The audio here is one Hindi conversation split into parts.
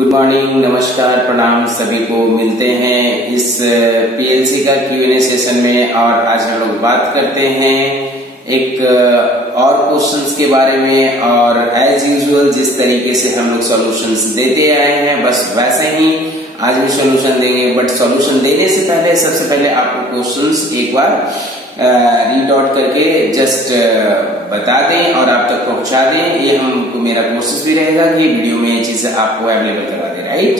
गुड मॉर्निंग, नमस्कार, प्रणाम सभी को। मिलते हैं इस पीएलसी का क्यूएनए सेशन में और आज हम लोग बात करते हैं एक और क्वेश्चंस के बारे में। और एज यूजुअल जिस तरीके से हम लोग सॉल्यूशंस देते आए हैं बस वैसे ही आज भी सॉल्यूशन देंगे। बट सॉल्यूशन देने से पहले सबसे पहले आपको क्वेश्चंस एक बार रीड आउट करके जस्ट बता दें और आप तक पहुंचा दें। ये हमको मेरा कोशिश भी रहेगा कि वीडियो में ये चीजें आपको अवेलेबल करवा दें, राइट।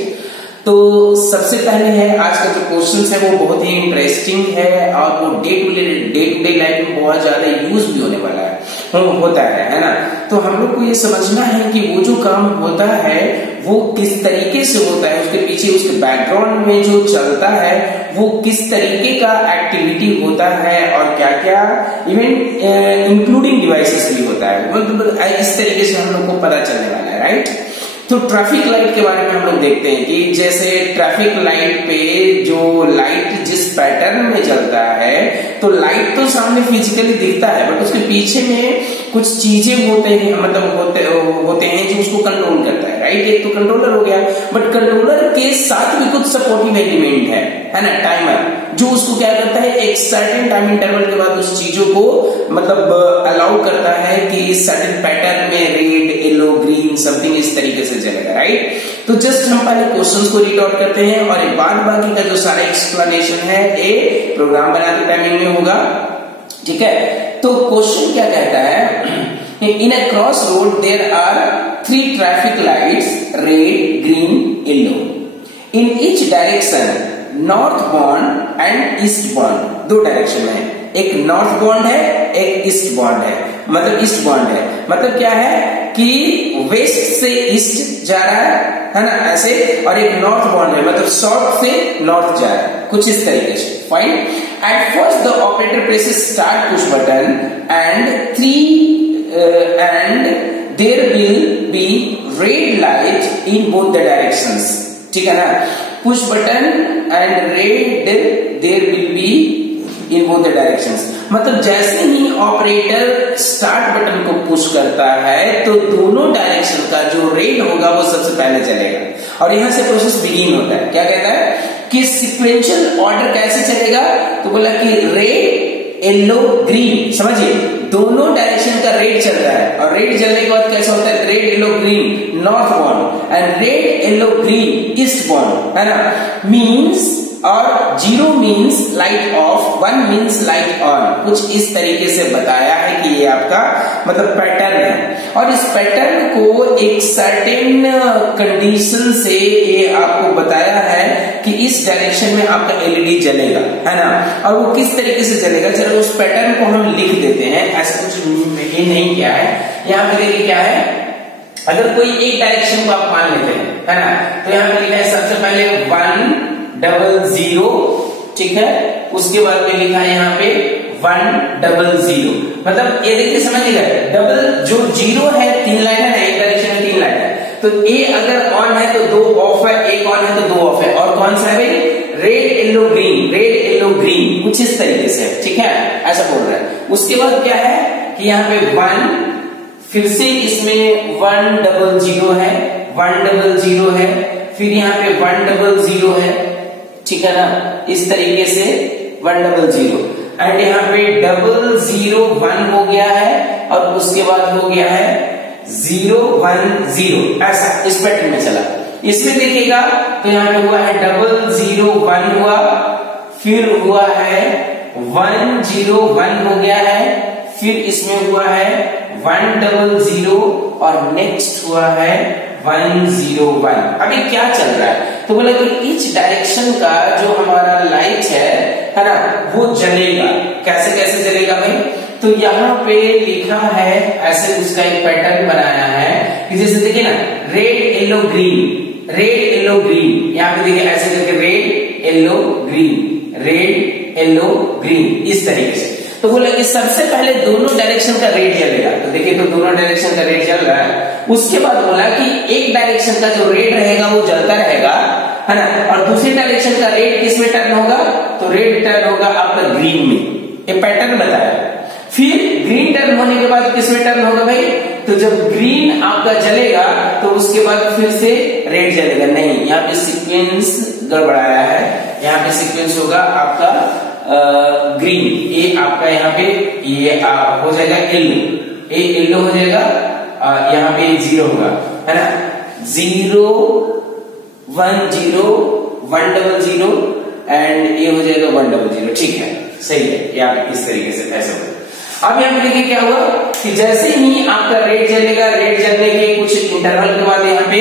तो सबसे पहले है आज का जो क्वेश्चन है वो बहुत ही इंटरेस्टिंग है और वो डे टू डे लाइफ में बहुत ज्यादा यूज भी होने वाला है, होता है ना। तो हम लोग को ये समझना है कि वो जो काम होता है वो किस तरीके से होता है, उसके पीछे उसके बैकग्राउंड में जो चलता है वो किस तरीके का एक्टिविटी होता है और क्या क्या इवन इंक्लूडिंग डिवाइसेस भी होता है। मतलब इस तरीके से हम लोग को पता चलने वाला है, राइट। तो ट्रैफिक लाइट के बारे में हम लोग देखते हैं कि जैसे ट्रैफिक लाइट पे जो लाइट जिस पैटर्न में चलता है तो लाइट तो सामने फिजिकली दिखता है बट उसके पीछे में कुछ चीजें होते हैं, मतलब होते हैं जो उसको कंट्रोल करता है, राइट। एक तो कंट्रोलर हो गया, बट कंट्रोलर के साथ भी कुछ सपोर्टिव एलिमेंट है ना, टाइमर, जो उसको क्या करता है एक सर्टेन टाइम इंटरवल के बाद उस चीजों को मतलब अलाउ करता है कि सर्टेन पैटर्न में रेड, येलो, ग्रीन समथिंग इस तरीके से चलेगा, राइट। तो जस्ट हम पहले क्वेश्चंस को रीड आउट करते हैं और एक बाद बाकी का जो सारा एक्सप्लेनेशन है ये प्रोग्राम बनाते टाइमिंग में होगा, ठीक है। तो क्वेश्चन क्या कहता है, in a cross road there are 3 traffic lights, red, green, yellow, in each direction north bound and east bound. 2 direction है, एक नॉर्थ बॉन्ड है एक ईस्ट बॉन्ड है, मतलब ईस्ट बॉन्ड है। मतलब क्या है कि वेस्ट से ईस्ट जा रहा है ना, ऐसे, और एक नॉर्थ बॉन्ड है मतलब साउथ से नॉर्थ जा रहा है, कुछ इस तरीके से, fine. At first the operator presses start push button and there will be red light in both the directions, ठीक है ना। Push button and red there will be in both the directions. मतलब जैसे ही ऑपरेटर स्टार्ट बटन को पुश करता है तो दोनों डायरेक्शन का जो रेड होगा वो सबसे पहले चलेगा और यहां से प्रोसेस बिगिन होता है। क्या कहता है कि सीक्वेंशियल ऑर्डर कैसे चलेगा, तो बोला कि रेड, येलो, ग्रीन, समझिए दोनों डायरेक्शन का रेड चल रहा है और रेड चलने के बाद कैसा होता है, red, yellow, green north bound and red, yellow, green east bond, है ना। मीन्स और 0 means light of, 1 means light on, कुछ इस तरीके से बताया है कि ये आपका मतलब पैटर्न है। और इस पैटर्न को एक सर्टेन कंडीशन से ये आपको बताया है कि इस डायरेक्शन में आपका एलईडी जलेगा, है ना। और वो किस तरीके से जलेगा, चलो उस पैटर्न को हम लिख देते हैं। ऐसा कुछ ये नहीं किया है, यहाँ पे देखिए क्या है, अगर कोई एक डायरेक्शन को आप मान लेते हैं, है ना, तो यहाँ पे लिखा है सबसे पहले 100, ठीक है। उसके बाद में लिखा है यहाँ पे 100, मतलब ये देखिए समझिएगा, डबल जो 0 है 3 लाइन है, एक डायरेक्शन में 3 लाइन है, तो ए अगर ऑन है तो 2 ऑफ है, एक ऑन है तो 2 ऑफ है। और कौन सा है भाई, red, yellow, green, red, yellow, green, कुछ इस तरीके से, ठीक है, ऐसा बोल रहा है। उसके बाद क्या है कि यहाँ पे 1, फिर से इसमें 100 है, 100 है, फिर यहाँ पे 100 है, ठीक है ना, इस तरीके से 100 एंड यहाँ पे 001 हो गया है और उसके बाद हो गया है 010, ऐसा इस पैटर्न में चला। इसमें देखिएगा तो यहाँ पे हुआ है 001 हुआ, फिर हुआ है 101 हो गया है, फिर इसमें हुआ है 100 और नेक्स्ट हुआ है 101। अभी क्या चल रहा है, तो बोला कि इच डायरेक्शन का जो हमारा लाइट है ना, वो जलेगा। कैसे कैसे जलेगा भाई, तो यहाँ पे लिखा है ऐसे, उसका एक पैटर्न बनाया है कि जैसे देखिए ना, red, yellow, green, red, yellow, green, यहाँ पे देखिए ऐसे करके red, yellow, green, red, yellow, green, इस तरीके से। तो बोला कि सबसे पहले दोनों डायरेक्शन का रेड जलेगा, तो देखिए तो दोनों डायरेक्शन का रेड जल रहा है। उसके बाद बोला कि एक डायरेक्शन का जो रेड रहेगा वो जलता रहेगा, है ना, और दूसरे डायरेक्शन का रेड किस में टर्न होगा, तो रेड टर्न होगा आपका ग्रीन में, ये पैटर्न बताया। फिर ग्रीन टर्न होने के बाद किस में टर्न होगा भाई, तो जब ग्रीन आपका जलेगा तो उसके बाद फिर से रेड जलेगा। नहीं, यहाँ पे सीक्वेंस गड़बड़ाया है। यहाँ पे सीक्वेंस होगा आपका ग्रीन, ये आपका यहाँ पे ये हो जाएगा येलो, ये येलो हो जाएगा, यहाँ पे 0 होगा, है ना। 0 1 0 1 0 0 एंड ये हो जाएगा 1 0 0। ठीक है, सही है, या इस तरीके से ऐसे होगा। अब यहाँ पे देखिए क्या हुआ कि जैसे ही आपका रेड जलेगा, रेड जलने के कुछ इंटरवल के बाद यहाँ पे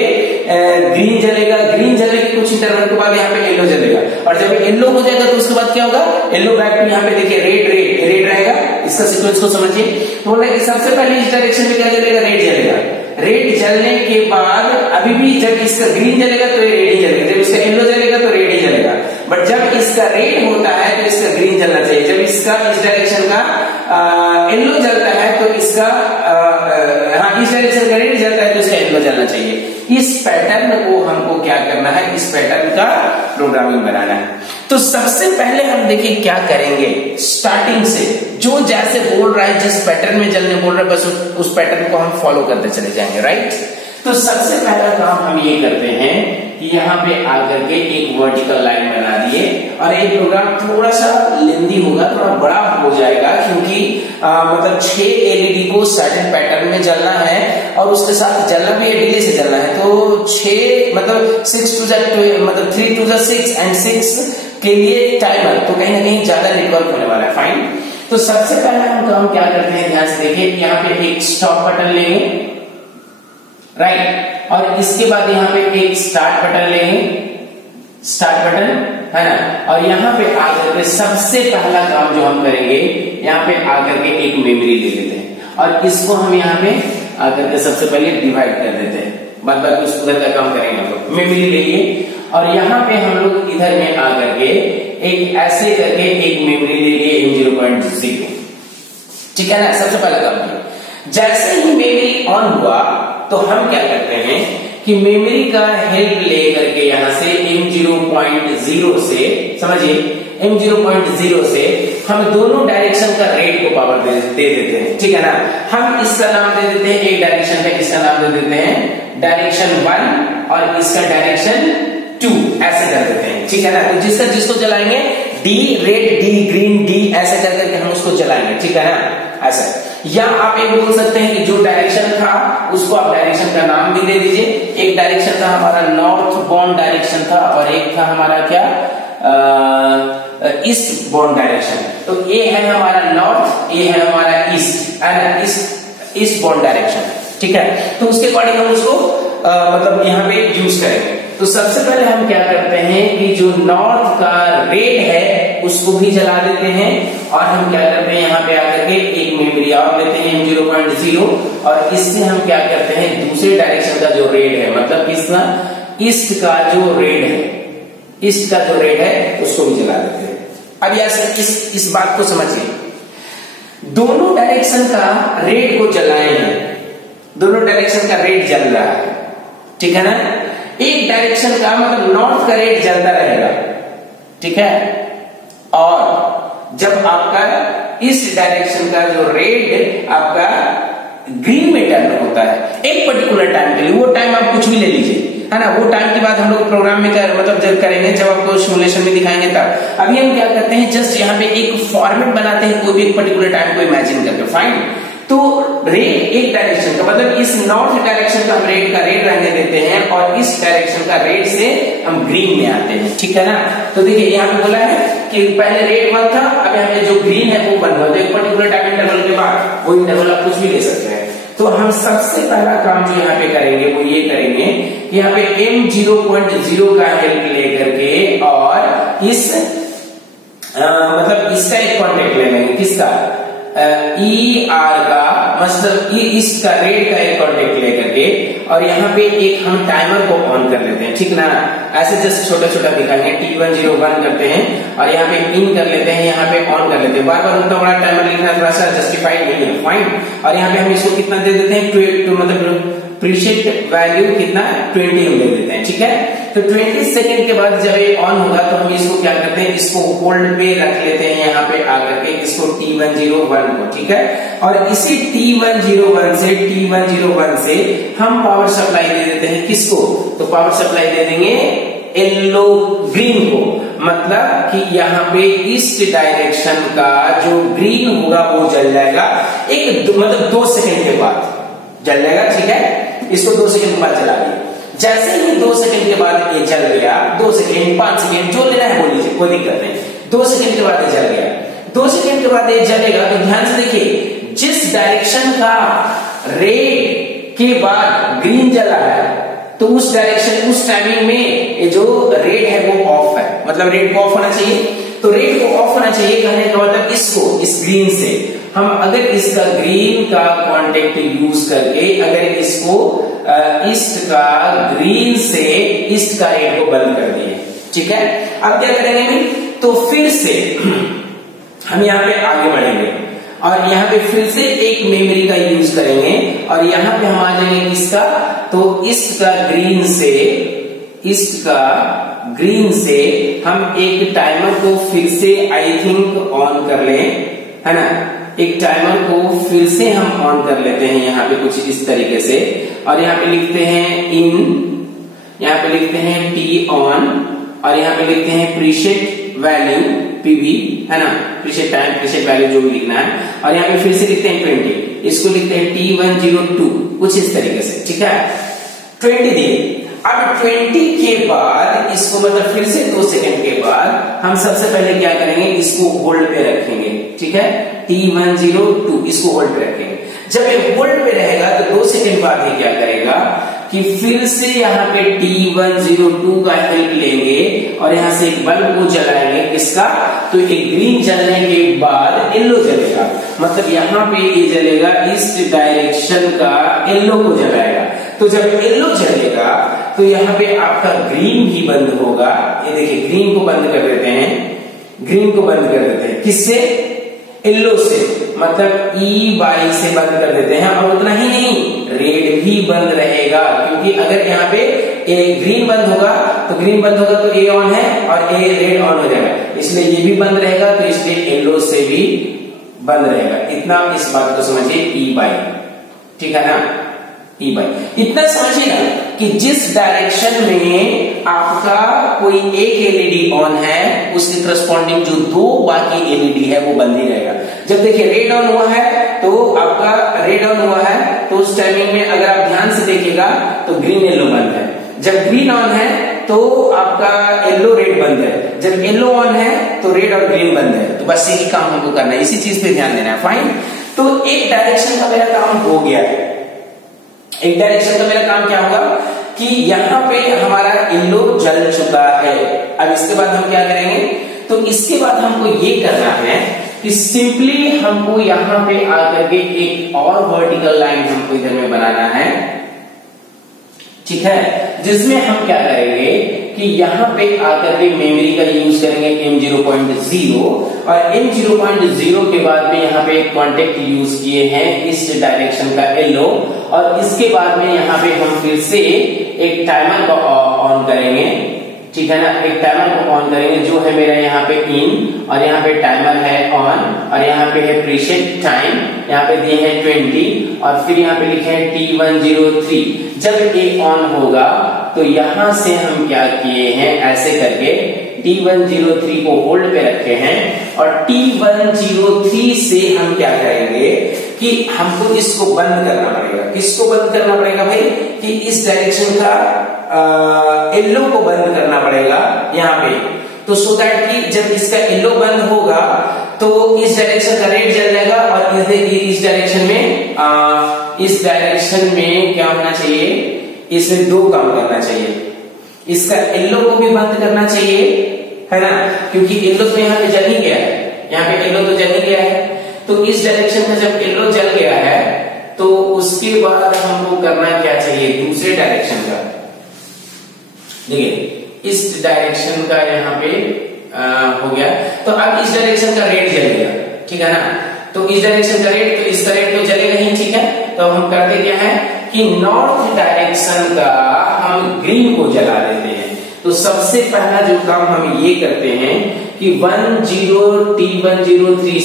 ग्रीन जलेगा, ग्रीन जलने के कुछ इंटरवल के बाद यहाँ पे येलो जलेगा, और जब येलो हो जाएगा तो उसके बाद क्या होगा, येलो बैक टू यहाँ पे देखिए रेड रेड रेड रहेगा। इसका सीक्वेंस को समझिए। तो बोला कि सबसे पहले इस डायरेक्शन में क्या जलेगा, रेड जलेगा। रेड जलने के बाद अभी भी जब इसका ग्रीन जलेगा तो ये रेड ही जलेगा, जब इसका येलो जलेगा तो रेड ही जलेगा। बट जब इसका रेड होता है तो इसका ग्रीन जलना चाहिए। जब इसका इस डायरेक्शन का येलो जलता है तो इसका इस डायरेक्शन का रेड जलता है तो इसका येलो जलना चाहिए। इस पैटर्न को हमको क्या करना है, इस पैटर्न का प्रोग्रामिंग बनाना है। तो सबसे पहले हम देखिए क्या करेंगे, स्टार्टिंग से जो जैसे बोल रहा है, जिस पैटर्न में चलने बोल रहा है, बस उस पैटर्न को हम फॉलो करते चले जाएंगे, राइट। तो सबसे पहला काम हम ये करते हैं कि यहाँ पे आकर के एक वर्टिकल लाइन बना दिए, और ये प्रोग्राम थोड़ा सा लेंदी होगा, थोड़ा बड़ा हो जाएगा, क्योंकि मतलब 6 एलईडी को सर्टेन पैटर्न में जलना है और उसके साथ जलना भी डिले से जलना है। तो 6 मतलब 6 to 12 मतलब 3 to 6 एंड 6 के लिए टाइमर, तो कहीं ना कहीं ज्यादा नेटवर्क होने वाला है। फाइन। तो सबसे पहले हम काम क्या करते हैं, ध्यान से देखिए, यहाँ पे एक स्टॉप बटन लेंगे, राइट, और इसके बाद यहाँ पे एक स्टार्ट बटन लेंगे, स्टार्ट बटन, है ना। और यहाँ पे आकर के सबसे पहला काम जो हम करेंगे, यहाँ पे आकर के एक मेमोरी ले लेते हैं और इसको हम यहाँ पे आकर के सबसे पहले डिवाइड कर देते हैं। बाद बाकी उस उधर का काम करेंगे हम लोग। मेमोरी ले लिए और यहाँ पे हम लोग इधर में आकर के एक ऐसे करके एक मेमोरी ले लिए M0.0, ठीक है ना। सबसे पहला काम किया, जैसे ही मेमोरी ऑन हुआ तो हम क्या करते हैं कि मेमोरी का हेल्प लेकर के यहाँ से M0.0 से, समझिए, M0.0 से हम दोनों डायरेक्शन का रेट को पावर दे देते हैं, ठीक है ना। हम इसका नाम दे देते हैं, एक डायरेक्शन का इसका नाम दे देते हैं डायरेक्शन 1 और इसका डायरेक्शन 2, ऐसे कर देते हैं, ठीक है ना। तो जिसका जिसको जलाएंगे the red, the green, the ऐसे कर करके हम उसको जलाएंगे, ठीक है ना, ऐसा। या आप एक बोल सकते हैं कि जो डायरेक्शन था उसको आप डायरेक्शन का नाम भी दे दीजिए। एक डायरेक्शन था हमारा नॉर्थ बाउंड डायरेक्शन था और एक था हमारा क्या, ईस्ट बाउंड डायरेक्शन। तो ये है हमारा नॉर्थ, ये है हमारा east, and east bound direction, ठीक है। तो उसके अकॉर्डिंग हम उसको मतलब यहाँ पे यूज करेंगे। तो सबसे पहले हम क्या करते हैं कि जो नॉर्थ का रेड है उसको भी जला देते हैं, और हम क्या करते हैं यहाँ पे आकर के एक मेमोरी और लेते हैं M0.0 और इससे हम क्या करते हैं दूसरे डायरेक्शन का जो रेड है, मतलब किसका, ईस्ट का जो रेड है, ईस्ट का जो रेड है उसको भी जला देते हैं। अब ऐसे इस बात को समझिए, दोनों डायरेक्शन का रेड को जलाए हैं, दोनों डायरेक्शन का रेड जल रहा है, ठीक है ना। एक डायरेक्शन का मतलब नॉर्थ का रेड जलता रहेगा, ठीक है, और जब आपका इस डायरेक्शन का जो रेड आपका ग्रीन में टर्न होता है एक पर्टिकुलर टाइम के लिए, वो टाइम आप कुछ भी ले लीजिए, है ना। वो टाइम की बात हम लोग प्रोग्राम में मतलब जब करेंगे, जब आपको सिमुलेशन में दिखाएंगे तब। अभी हम क्या करते हैं, जस्ट यहाँ पे एक फॉर्मेट बनाते हैं कोई भी एक पर्टिकुलर टाइम को इमेजिन करके। फाइन। तो रेड एक डायरेक्शन का मतलब इस नॉर्थ डायरेक्शन का हम रेड का रेड रहने देते हैं और इस डायरेक्शन का रेड से हम ग्रीन में आते हैं, ठीक है ना। तो देखिए यहाँ पे बोला है कि पहले रेड 1 था, अब यहाँ पे जो ग्रीन है वो 1 हुआ, तो एक पर्टिकुलर टाइम इंटरवल के बाद वो इंटरवल आप कुछ भी ले सकते हैं। तो हम सबसे पहला काम जो यहाँ पे करेंगे वो ये करेंगे, यहाँ पे M0.0 का हेल्प लेकर के और इस मतलब इसका एक कॉन्टेक्ट ले लेंगे, किसका, ER का मतलब ईस्ट का रेड का एक कॉन्टेक्ट लेकर के, और यहाँ पे एक हम टाइमर को ऑन कर लेते हैं, ठीक ना। ऐसे जस्ट छोटा छोटा दिखाएंगे, T101 करते हैं और यहाँ पे इन कर लेते हैं, यहाँ पे ऑन कर लेते हैं। बार बार उतना बड़ा टाइमर लिखना थोड़ा सा जस्टिफाइड नहीं है। फाइन। और यहाँ पे हम इसको कितना दे देते हैं, मतलब प्रीसेट वैल्यू कितना 20 हम दे देते हैं, ठीक है। तो 20 सेकंड के बाद जब ये ऑन होगा तो हम इसको क्या करते हैं, इसको होल्ड पे रख लेते हैं यहाँ पे आकर के, इसको T101 को, ठीक है। और इसी T101 से हम पावर सप्लाई दे देते हैं किसको, तो पावर सप्लाई दे देंगे येलो ग्रीन को, मतलब कि यहाँ पे ईस्ट डायरेक्शन का जो ग्रीन होगा वो जल जाएगा मतलब 2 सेकंड के बाद जल जाएगा, ठीक है। इसको 2 सेकंड के बाद जला दिया। जैसे ही 2 सेकंड के बाद ये जल गया, 2 सेकंड 5 सेकंड जो लेना है बोल लीजिए, कोई दिक्कत नहीं। 2 सेकंड के बाद ये जल गया, 2 सेकंड के बाद ये जलेगा तो ध्यान से देखिए, जिस डायरेक्शन का रेड के बाद ग्रीन जला है तो उस डायरेक्शन उस टाइमिंग में ये जो रेड है वो ऑफ है, मतलब रेड को ऑफ होना चाहिए। तो रेड को ऑफ होना चाहिए कहने का मतलब इसको, इस ग्रीन से हम अगर इसका ग्रीन का कांटेक्ट यूज करके अगर इसको ईस्ट का ग्रीन से ईस्ट का रेड को बंद कर दिए, ठीक है। अब क्या करेंगे, तो फिर से हम यहाँ पे आगे बढ़ेंगे और यहाँ पे फिर से एक मेमोरी का यूज करेंगे और यहाँ पे हम आ जाएंगे किसका, तो ईस्ट का ग्रीन से हम एक टाइमर को फिर से आई थिंक ऑन कर लें, है ना। एक टाइमर को फिर से हम ऑन कर लेते हैं यहाँ पे कुछ इस तरीके से, और यहाँ पे लिखते हैं इन, यहाँ पे लिखते हैं टी ऑन, और यहाँ पे लिखते हैं प्रीसेट वैल्यू पीवी, है ना, प्रीसेट टाइम प्रीसेट वैल्यू जो भी लिखना है, और यहाँ पे फिर से लिखते हैं 20, इसको लिखते हैं T102, कुछ इस तरीके से, ठीक है। 20 दिए। अब 20 के बाद इसको मतलब फिर से 2 सेकंड के बाद हम सबसे पहले क्या करेंगे, इसको होल्ड पे रखेंगे, ठीक है। T102 इसको होल्ड पे रखेंगे। जब ये होल्ड पे रहेगा तो 2 सेकंड बाद ये क्या करेगा कि फिर से यहाँ पे T102 का हेल्प लेंगे और यहाँ से एक बल्ब को जलाएंगे, किसका, तो एक ग्रीन जलने के बाद येलो जलेगा, मतलब यहाँ पे ये जलेगा ईस्ट डायरेक्शन का येलो को जलाएगा। तो जब येलो जलेगा तो यहाँ पे आपका ग्रीन भी बंद होगा, ये देखिए ग्रीन को बंद कर देते हैं, ग्रीन को बंद कर देते हैं, किससे, येलो से, मतलब E से बंद कर देते हैं। और उतना ही नहीं, रेड भी बंद रहेगा, क्योंकि अगर यहाँ पे ग्रीन बंद होगा तो ए ऑन है और ए रेड ऑन हो जाएगा, इसलिए ये भी बंद रहेगा, तो इसलिए येलो से भी बंद रहेगा। इतना इस बात को समझिए, E, ठीक है ना, E इतना समझिए ना कि जिस डायरेक्शन में आपका कोई एक एलईडी ऑन है उसके करस्पॉन्डिंग जो 2 बाकी एलईडी है वो बंद ही रहेगा। जब देखिए रेड ऑन हुआ है तो आपका रेड ऑन हुआ है तो उस टाइमिंग में अगर आप ध्यान से देखिएगा तो ग्रीन येलो बंद है, जब ग्रीन ऑन है तो आपका येलो रेड बंद है, जब येलो ऑन है तो रेड और ग्रीन बंद है। तो बस यही काम हमको करना है, इसी चीज पे ध्यान देना है, फाइन। तो एक डायरेक्शन का मेरा काम हो गया है। एक डायरेक्शन का मेरा काम क्या होगा कि यहाँ पे हमारा येलो जल चुका है। अब इसके बाद हम क्या करेंगे, तो इसके बाद हमको ये करना है कि सिंपली हमको यहाँ पे आकर के एक और वर्टिकल लाइन हमको इधर में बनाना है, ठीक है, जिसमें हम क्या करेंगे कि यहाँ पे आकर के मेमोरी का यूज करेंगे M0.0 और M0.0 के बाद में यहाँ पे एक कॉन्टेक्ट यूज किए हैं इस डायरेक्शन का येलो, और इसके बाद में यहाँ पे हम फिर से एक टाइमर को ऑन करेंगे, ठीक है ना, एक टाइमर को ऑन करेंगे जो है मेरा यहाँ पे इन और यहाँ पे टाइमर है ऑन और यहाँ पे है प्रीसेट टाइम, यहाँ पे दिए हैं 20 और फिर यहाँ पे लिखे हैं T103। जब ये ऑन होगा तो यहाँ से हम क्या किए हैं, ऐसे करके T103 को होल्ड पे रखे हैं और T103 से हम क्या करेंगे कि हमको इसको बंद करना पड़ेगा। किसको बंद करना पड़ेगा भाई, कि इस डायरेक्शन का येलो को बंद करना पड़ेगा यहाँ पे, तो सो दैट कि जब इसका येलो बंद होगा तो इस डायरेक्शन का रेड जल जाएगा और इस डायरेक्शन में क्या होना चाहिए, इसमें 2 काम करना चाहिए। इसका येलो को भी बंद करना चाहिए, है ना, क्योंकि येलो तो यहाँ पे जल ही गया है, यहाँ पे येलो तो जल ही गया है। तो इस डायरेक्शन में जब येलो जल गया है तो उसके बाद हमको करना क्या चाहिए, दूसरे डायरेक्शन का, देखिए इस डायरेक्शन का यहाँ पे हो गया, तो अब इस डायरेक्शन का रेड जलेगा, ठीक है ना, तो इस डायरेक्शन का रेड, तो इसका रेड तो जलेगा ही, ठीक है। तो हम करते क्या है कि नॉर्थ डायरेक्शन का हम ग्रीन को जला देते हैं। तो सबसे पहला जो काम हम ये करते हैं कि T103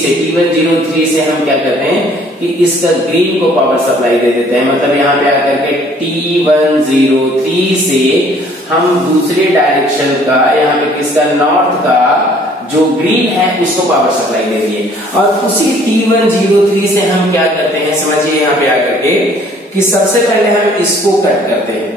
से हम क्या करते हैं कि इसका ग्रीन को पावर सप्लाई दे देते हैं। मतलब यहाँ पे आकर के T103 से हम दूसरे डायरेक्शन का, यहाँ पे किसका, नॉर्थ का जो ग्रीन है उसको पावर सप्लाई दे दिए। और उसी T103 से हम क्या करते हैं, समझिए यहाँ पे आकर के कि सबसे पहले हम इसको कट करते हैं।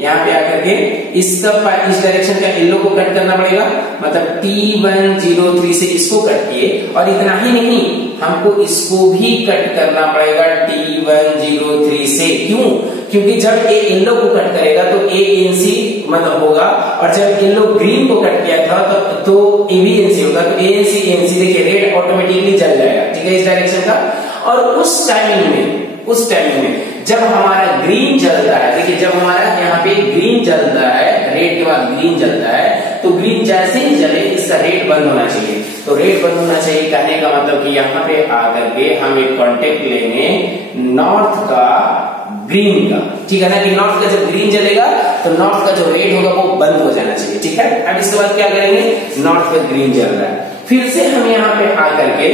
यहाँ पे आकर के इसका इस डायरेक्शन का येलो को कट करना पड़ेगा। मतलब T103 से इसको कट किए, और इतना ही नहीं, हमको इसको भी कट करना पड़ेगा T103 से। क्यों? क्योंकि जब ये येलो को कट करेगा तो ANC मतलब होगा, और जब येलो ग्रीन को कट किया था तो ABNC होगा। तो ANC देखिए रेड ऑटोमेटिकली जल जाएगा, ठीक है, इस डायरेक्शन का। और उस टाइमिंग में जब हमारा ग्रीन जलता है, देखिए जब हमारा यहाँ पे ग्रीन जलता है, रेड के बाद ग्रीन जलता है, तो ग्रीन जैसे ही जले इसका रेड बंद होना चाहिए। तो रेड बंद होना चाहिए कहने का मतलब कि यहाँ पे आकर के हम एक कॉन्टेक्ट लेंगे नॉर्थ का ग्रीन का, ठीक है ना, कि नॉर्थ का जब ग्रीन जलेगा तो नॉर्थ का जो रेड होगा वो बंद हो जाना चाहिए, ठीक है। अब इसके बाद क्या करेंगे, नॉर्थ का ग्रीन जल रहा है, फिर से हम यहाँ पे आकर के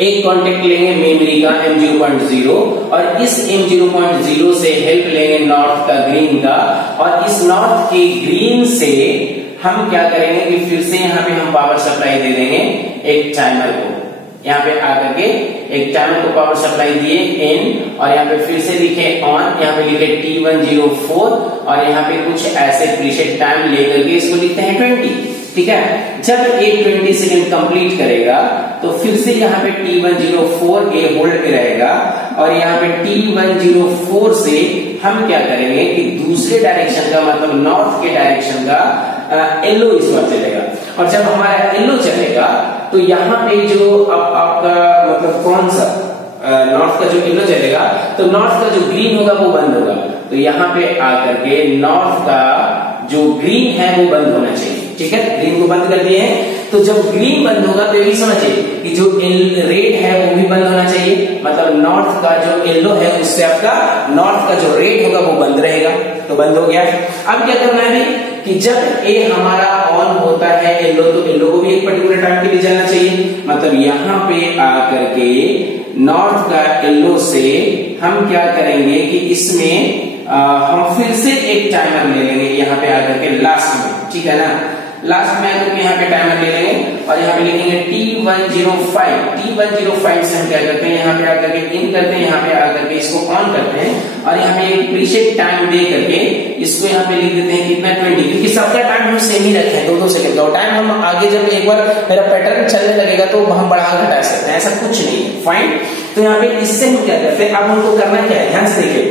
एक कॉन्टेक्ट लेंगे मेमोरी का M0.0, और इस M0.0 से हेल्प लेंगे नॉर्थ का ग्रीन का, और इस नॉर्थ के ग्रीन से हम क्या करेंगे कि फिर से यहाँ पे हम पावर सप्लाई दे देंगे एक टाइमर को। यहाँ पे आकर के एक टाइमर को पावर सप्लाई दिए N, और यहाँ पे फिर से लिखे ऑन, यहाँ पे लिखे T104, और यहाँ पे कुछ ऐसे प्रीसेट टाइम लेकर के इसको लिखते हैं 20, ठीक है। जब एक 20 सेकेंड कंप्लीट करेगा तो फिर से यहाँ पे T104 ए होल्ड पे रहेगा, और यहाँ पे T104 से हम क्या करेंगे कि दूसरे डायरेक्शन का, मतलब नॉर्थ के डायरेक्शन का येलो इस बार चलेगा। और जब हमारा येलो चलेगा तो यहाँ पे जो अब आपका मतलब कौन सा नॉर्थ का जो येलो चलेगा, तो नॉर्थ का जो ग्रीन होगा वो बंद होगा। तो यहाँ पे आकर के नॉर्थ का जो ग्रीन है वो बंद होना चाहिए, ठीक है। ग्रीन को बंद कर दिए हैं, तो जब ग्रीन बंद होगा तो ये समझिए कि जो रेड है वो भी बंद होना चाहिए। मतलब नॉर्थ का जो येलो है उससे आपका नॉर्थ का जो रेड होगा वो बंद रहेगा, तो बंद हो गया। अब क्या करना है कि जब ये हमारा ऑन होता है येलो, तो येलो को भी एक पर्टिकुलर टाइम के लिए जलना चाहिए। मतलब यहाँ पे आकर के नॉर्थ का येलो से हम क्या करेंगे कि इसमें हम फिर से एक टाइमर ले लेंगे यहाँ पे आकर के लास्ट में, ठीक है ना। लास्ट में आकर के यहाँ पे टाइमर ले लेंगे, और यहाँ पे लिखेंगे T105 से हम क्या करते हैं, यहाँ पे आकर के इन करते हैं, यहाँ पे आकर के इसको ऑन करते हैं, और यहाँ पे एक प्रीसेट टाइम दे करके इसको यहाँ पे लिख देते हैं कितना 20, क्योंकि सबका टाइम हम सेम ही रखते हैं 2-2 सेकंड का। टाइम हम आगे जब एक बार मेरा पैटर्न चलने लगेगा तो हम बढ़ा घटा सकते हैं, ऐसा कुछ नहीं है, फाइन। तो यहाँ पे इससे हम क्या करते हैं, अब हमको करना क्या है, ध्यान से देखिए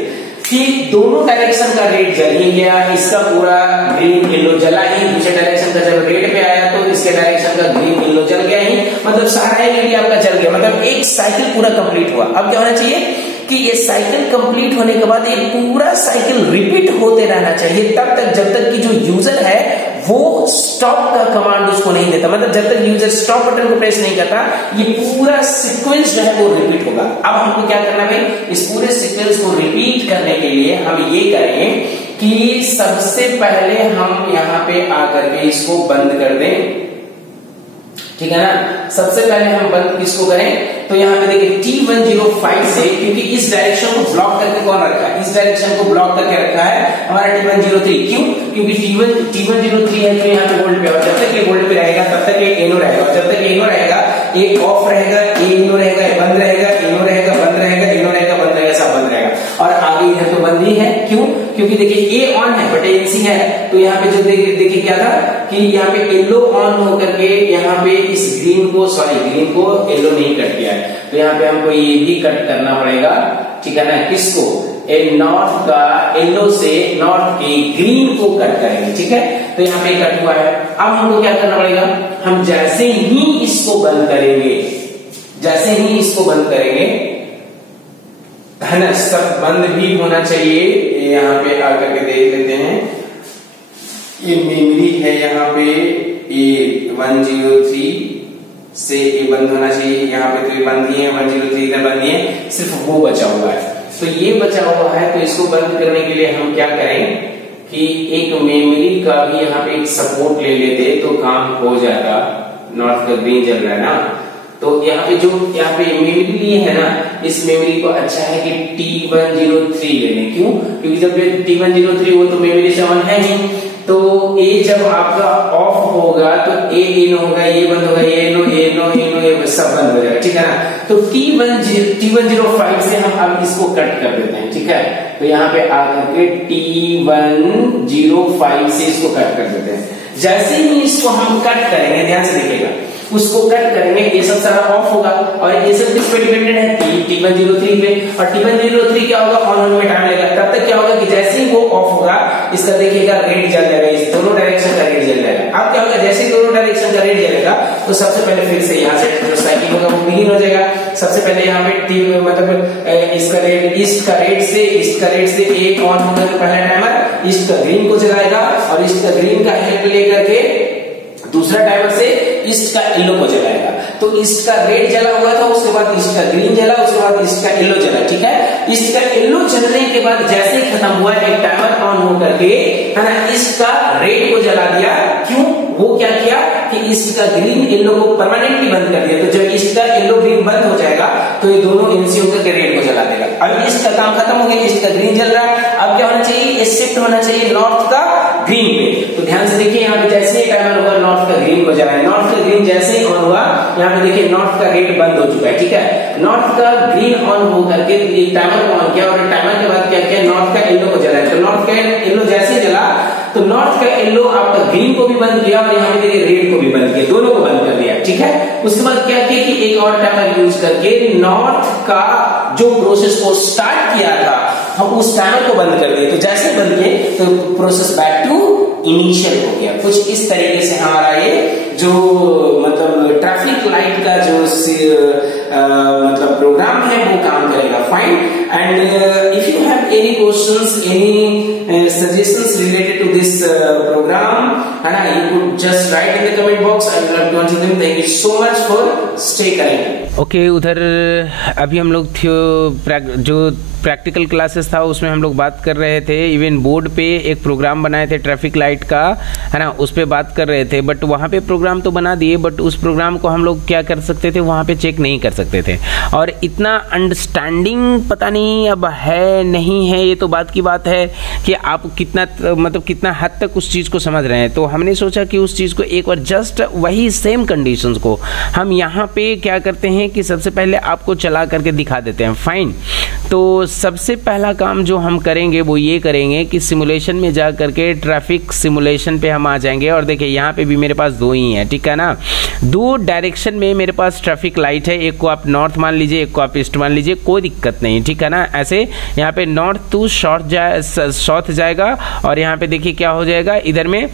कि दोनों डायरेक्शन का रेड जल ही गया, इसका पूरा ग्रीन येलो जला ही, दूसरे डायरेक्शन का जब रेड पे आया तो इसके डायरेक्शन का ग्रीन येलो जल गया ही, मतलब सारा एलईडी आपका जल गया। मतलब एक साइकिल पूरा कंप्लीट हुआ। अब क्या होना चाहिए कि ये साइकिल कंप्लीट होने के बाद ये पूरा साइकिल रिपीट होते रहना चाहिए तब तक जब तक कि जो यूजर है वो स्टॉप का कमांड उसको नहीं देता। मतलब जब तक यूजर स्टॉप बटन को प्रेस नहीं करता ये पूरा सीक्वेंस जो है वो रिपीट होगा। अब हमको क्या करना है, इस पूरे सीक्वेंस को रिपीट करने के लिए हम ये करेंगे कि सबसे पहले हम यहाँ पे आकर के इसको बंद कर दें, ठीक है ना। सबसे पहले हम बंद किसको करें, तो यहाँ पे देखिए T105 से, क्योंकि इस डायरेक्शन को ब्लॉक करके कौन रखा है, इस डायरेक्शन को ब्लॉक करके रखा है हमारा T103। क्यों? क्योंकि T103 है जो यहाँ पे होल्ड पे, और जब तक ये होल्ड पे रहेगा तब तक ये एनो रहेगा, और जब तक एनो रहेगा ये ऑफ रहेगा, ये एनो रहेगा, बंद रहेगा, एनो रहेगा, बंद रहेगा, एनो रहेगा, बंद रहेगा, सब बंद रहेगा। और आगे इधर तो बंद ही है, क्यों? क्योंकि देखिए ये ऑन है बट एनसी है, तो यहाँ पे जो देखिए क्या था कि यहाँ पे येलो ऑन होकर के यहाँ पे इस ग्रीन को येलो नहीं कट किया है, तो यहाँ पे हमको ये भी कट करना पड़ेगा, ठीक है ना। किसको, नॉर्थ का येलो से नॉर्थ के ग्रीन को कट करेंगे, ठीक है। तो यहाँ पे कट हुआ है। अब हमको क्या करना पड़ेगा, हम जैसे ही इसको बंद करेंगे, है ना, सब बंद भी होना चाहिए। यहाँ पे आकर के देख लेते हैं, ये मेमोरी है यहाँ पे, ये 103 से ये बंद होना चाहिए। यहाँ पे तो ये बंद ही है, 103 इधर बंद ही है, सिर्फ वो बचा हुआ है। तो ये बचा हुआ है, तो इसको बंद करने के लिए हम क्या करें, कि एक मेमोरी का भी यहाँ पे एक सपोर्ट ले लेते तो काम हो जाता। नॉर्थ का ग्रीन जल रहा है ना, तो यहाँ पे जो यहाँ पे मेमोरी लिए है ना, इस मेमोरी को अच्छा है कि T103 ले लें। क्यों? क्योंकि जब T103 वो तो मेमोरी 7 है नहीं, तो ए जब आपका ऑफ होगा तो ए इन होगा, ये बंद होगा, ये नो ये सब बंद हो जाएगा, ठीक है ना। तो T105 से हम अब इसको कट कर देते हैं, ठीक है। तो यहाँ पे आकर के T105 से इसको कट कर देते हैं। जैसे ही इसको हम कट करेंगे, ध्यान से देखिएगा, उसको कट करेंगे, ये सब सारा ऑफ होगा और ये सब किस पे डिपेंडेंट है? T103 पे। और T103 क्या होगा? ऑन होने में टाइम लगेगा। तब तक क्या होगा कि जैसे ही वो ऑफ होगा, इसका देखिएगा रेड जल जाएगा, इस दोनों डायरेक्शन का रेड जल जाएगा। अब क्या होगा? जैसे ही दोनों डायरेक्शन का रेड जलेगा तो सबसे पहले फिर से यहाँ से जो साइकिल होगा वो बिगिन हो जाएगा। सबसे पहले यहाँ पे मतलब इसका रेड, ईस्ट का रेड से एक ऑन होगा तो पहला टाइमर ईस्ट का ग्रीन को जलाएगा और ईस्ट का ग्रीन का हेल्प लेकर के दूसरा टाइमर से ईस्ट का येलो को जलाएगा। तो ईस्ट का रेड जला हुआ था, उसके बाद ईस्ट का ग्रीन जला, उसके बाद ईस्ट का येलो जला, ठीक है। ईस्ट का येलो जलने के बाद जैसे ही खत्म हुआ, एक टाइमर ऑन हो करके है ना, ईस्ट का रेड को जला दिया। क्यों? वो क्या किया कि ईस्ट का ग्रीन येलो को परमानेंटली बंद कर दिया। तो जब ईस्ट का येलो ग्रीन बंद हो जाएगा तो ये दोनों एनसीओ का रेड को जला देगा। अब ईस्ट का काम खत्म हो गया, ईस्ट का ग्रीन जल रहा है। अब क्या होना चाहिए? ये शिफ्ट होना चाहिए नॉर्थ का ग्रीन पे। तो ध्यान से देखिए, यहाँ पे जैसे ही टाइमर हुआ नॉर्थ का ग्रीन को जलाए, नॉर्थ का ग्रीन जैसे ही ऑन हुआ, यहाँ पे देखिए नॉर्थ का रेड बंद हो चुका है, ठीक है। नॉर्थ का ग्रीन ऑन हो करके टाइमर को ऑन किया और टाइमर के बाद क्या किया? नॉर्थ का येलो को जलाया। तो नॉर्थ का येलो जैसे ही जला तो नॉर्थ का येलो आपका ग्रीन को भी बंद किया और यहाँ पे देखिए रेड को भी बंद किया, दोनों को बंद कर दिया, ठीक है। उसके बाद क्या किया कि एक और टाइमर यूज करके नॉर्थ का जो प्रोसेस को स्टार्ट किया था, हम उस टाइमर को बंद कर दिए। तो जैसे बंद किए तो प्रोसेस बैक टू इनिशियल हो गया। कुछ इस तरीके से हमारा ये जो मतलब ट्रैफिक लाइट का जो मतलब प्रोग्राम है वो काम करेगा। Fine. And if you have any questions, any suggestions related to this program, है ना, you could just write in the comment box. I will to answer them. Thank you so much for stay connected. Okay, उधर अभी हम लोग जो प्रैक्टिकल क्लासेस था उसमें हम लोग बात कर रहे थे, इवन बोर्ड पे एक प्रोग्राम बनाए थे ट्रैफिक लाइट का, है ना, उस पर बात कर रहे थे। बट वहाँ पे प्रोग्राम तो बना दिए, बट उस प्रोग्राम को हम लोग क्या कर सकते थे, वहाँ पे चेक नहीं कर सकते थे। और इतना अंडरस्टैंडिंग पता नहीं अब है नहीं है, ये तो बात की बात है कि आप कितना मतलब कितना हद तक उस चीज़ को समझ रहे हैं। तो हमने सोचा कि उस चीज़ को एक बार जस्ट वही सेम कंडीशंस को हम यहाँ पे क्या करते हैं कि सबसे पहले आपको चला करके दिखा देते हैं। फाइन। तो सबसे पहला काम जो हम करेंगे वो ये करेंगे कि सिमुलेशन में जा करके ट्रैफिक सिमुलेशन पे हम आ जाएंगे। और देखिए यहाँ पे भी मेरे पास दो ही हैं, ठीक है ना, दो डायरेक्शन में मेरे पास ट्रैफिक लाइट है। एक को आप नॉर्थ मान लीजिए, एक को आप ईस्ट मान लीजिए, कोई दिक्कत नहीं, ठीक है ना। ऐसे यहाँ पे नॉर्थ टू साउथ जाएगा और यहाँ पे देखिए क्या हो जाएगा, इधर में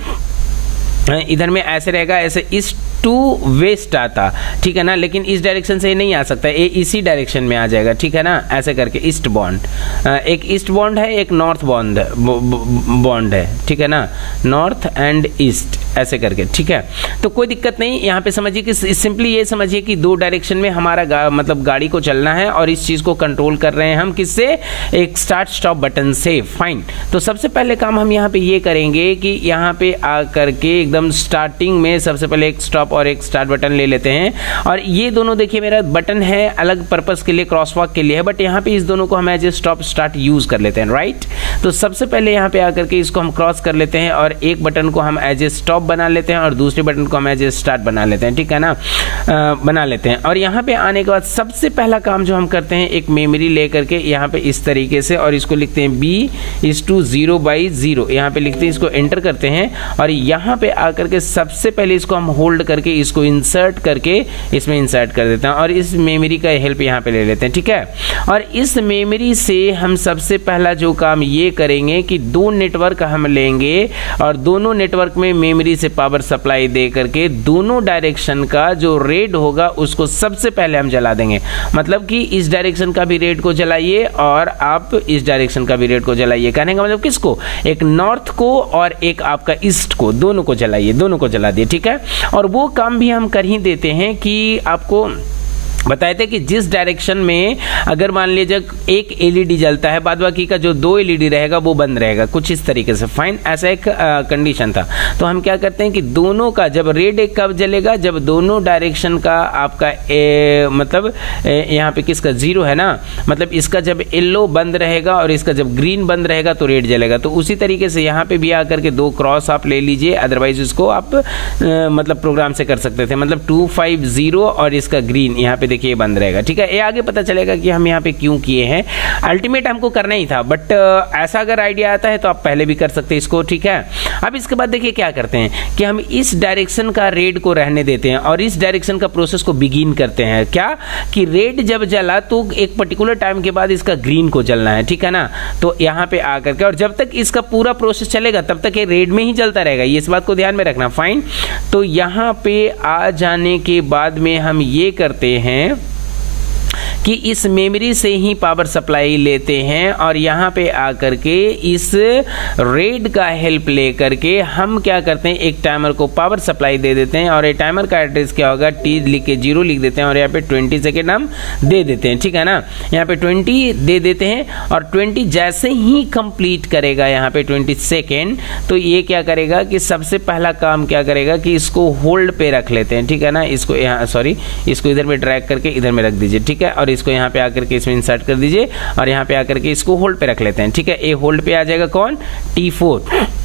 ऐसे रहेगा, ऐसे ईस्ट टू वेस्ट आता, ठीक है ना। लेकिन इस डायरेक्शन से नहीं आ सकता, ये इसी डायरेक्शन में आ जाएगा, ठीक है ना। ऐसे करके ईस्ट बॉन्ड, एक ईस्ट बॉन्ड है, एक नॉर्थ बॉन्ड है, ठीक है ना, नॉर्थ एंड ईस्ट ऐसे करके, ठीक है। तो कोई दिक्कत नहीं, यहाँ पे समझिए कि सिंपली ये समझिए कि दो डायरेक्शन में हमारा मतलब गाड़ी को चलना है और इस चीज़ को कंट्रोल कर रहे हैं हम किससे, एक स्टार्ट स्टॉप बटन से। फाइन। तो सबसे पहले काम हम यहाँ पे ये करेंगे कि यहाँ पे आ करके एकदम स्टार्टिंग में सबसे पहले एक स्टॉप और एक स्टार्ट बटन ले लेते हैं। और ये दोनों देखिए मेरा बटन है अलग पर्पस के लिए, क्रॉसवॉक के लिए है, बट यहाँ पे इस दोनों को हम as a stop start use कर लेते हैं, राइट। तो सबसे पहले यहाँ पे आकर के इसको हम क्रॉस कर लेते हैं और एक बटन को हम एज ए स्टॉप बना लेते हैं और दूसरे बटन को हम एज ए स्टार्ट बना लेते हैं, ठीक है ना, बना लेते हैं। और यहाँ पे आने के बाद सबसे पहला काम जो हम करते हैं, एक मेमोरी लेकर के यहाँ पे इस तरीके से, और इसको लिखते हैं B=0/0, यहाँ पे लिखते हैं, इसको एंटर करते हैं और यहाँ पे आकर के सबसे पहले इसको हम होल्ड करके इसको इंसर्ट करके इसमें इंसर्ट कर देते हैं और इस मेमोरी का हेल्प यहाँ पे ले लेते हैं, ठीक है। और इस मेमोरी से हम सबसे पहला जो काम ये करेंगे कि दो नेटवर्क हम लेंगे और दोनों नेटवर्क में मेमोरी से पावर सप्लाई दे करके दोनों डायरेक्शन का जो रेड होगा उसको सबसे पहले हम जला देंगे। मतलब कि इस डायरेक्शन का भी रेड को जलाइए और आप इस डायरेक्शन का भी रेड को जलाइए। कहने का मतलब किसको, एक नॉर्थ को और एक आपका ईस्ट को, दोनों को जलाइए, दोनों को जला दिए, ठीक है। और वो काम भी हम कर ही देते हैं कि आपको बताए थे कि जिस डायरेक्शन में अगर मान लीजिए एक एलईडी जलता है, बाद बाकी का जो 2 एलईडी रहेगा वो बंद रहेगा, कुछ इस तरीके से। फाइन, ऐसा एक कंडीशन था। तो हम क्या करते हैं कि दोनों का जब रेड एक कब जलेगा, जब दोनों डायरेक्शन का आपका मतलब यहाँ पे किसका 0 है ना, मतलब इसका जब येलो बंद रहेगा और इसका जब ग्रीन बंद रहेगा तो रेड जलेगा। तो उसी तरीके से यहाँ पे भी आकर के 2 क्रॉस आप ले लीजिए, अदरवाइज इसको आप मतलब प्रोग्राम से कर सकते थे, मतलब 250 और इसका ग्रीन यहाँ पे देखिए बंद रहेगा। ठीक है, ये आगे पता चलेगा कि हम यहाँ पे क्यों किए हैं। अल्टीमेट हमको करना ही था, बट ऐसा अगर आइडिया आता है तो आप पहले भी कर सकते हैं इसको। ठीक है, अब इसके बाद देखिए क्या करते हैं कि हम इस डायरेक्शन का रेड को रहने देते हैं और इस डायरेक्शन का प्रोसेस को बिगिन करते हैं। क्या कि रेड जब जला तो एक पर्टिकुलर टाइम के बाद इसका ग्रीन को जलना है। ठीक है ना, तो यहाँ पे आकर के और जब तक इसका पूरा प्रोसेस चलेगा तब तक ये रेड में ही चलता रहेगा, ये इस बात को ध्यान में रखना। फाइन, तो यहाँ पे आ जाने के बाद में हम ये करते हैं कि इस मेमोरी से ही पावर सप्लाई लेते हैं और यहाँ पे आकर के इस रेड का हेल्प ले करके हम क्या करते हैं, एक टाइमर को पावर सप्लाई दे देते हैं और ये टाइमर का एड्रेस क्या होगा, टी लिख के 0 लिख देते हैं और यहाँ पे 20 सेकेंड हम दे देते हैं। ठीक है ना, यहाँ पे 20 दे देते हैं और 20 जैसे ही कंप्लीट करेगा यहाँ पे 20 सेकेंड, तो ये क्या करेगा कि सबसे पहला काम क्या करेगा कि इसको होल्ड पे रख लेते हैं। ठीक है ना, इसको यहाँ सॉरी इसको इधर में ड्रैग करके इधर में रख दीजिए। ठीक है, और इसको यहाँ पे आकर के इसमें इंसर्ट कर दीजिए और यहाँ पे आकर के इसको होल्ड पे रख लेते हैं। ठीक है, ये होल्ड पे आ जाएगा कौन, T4।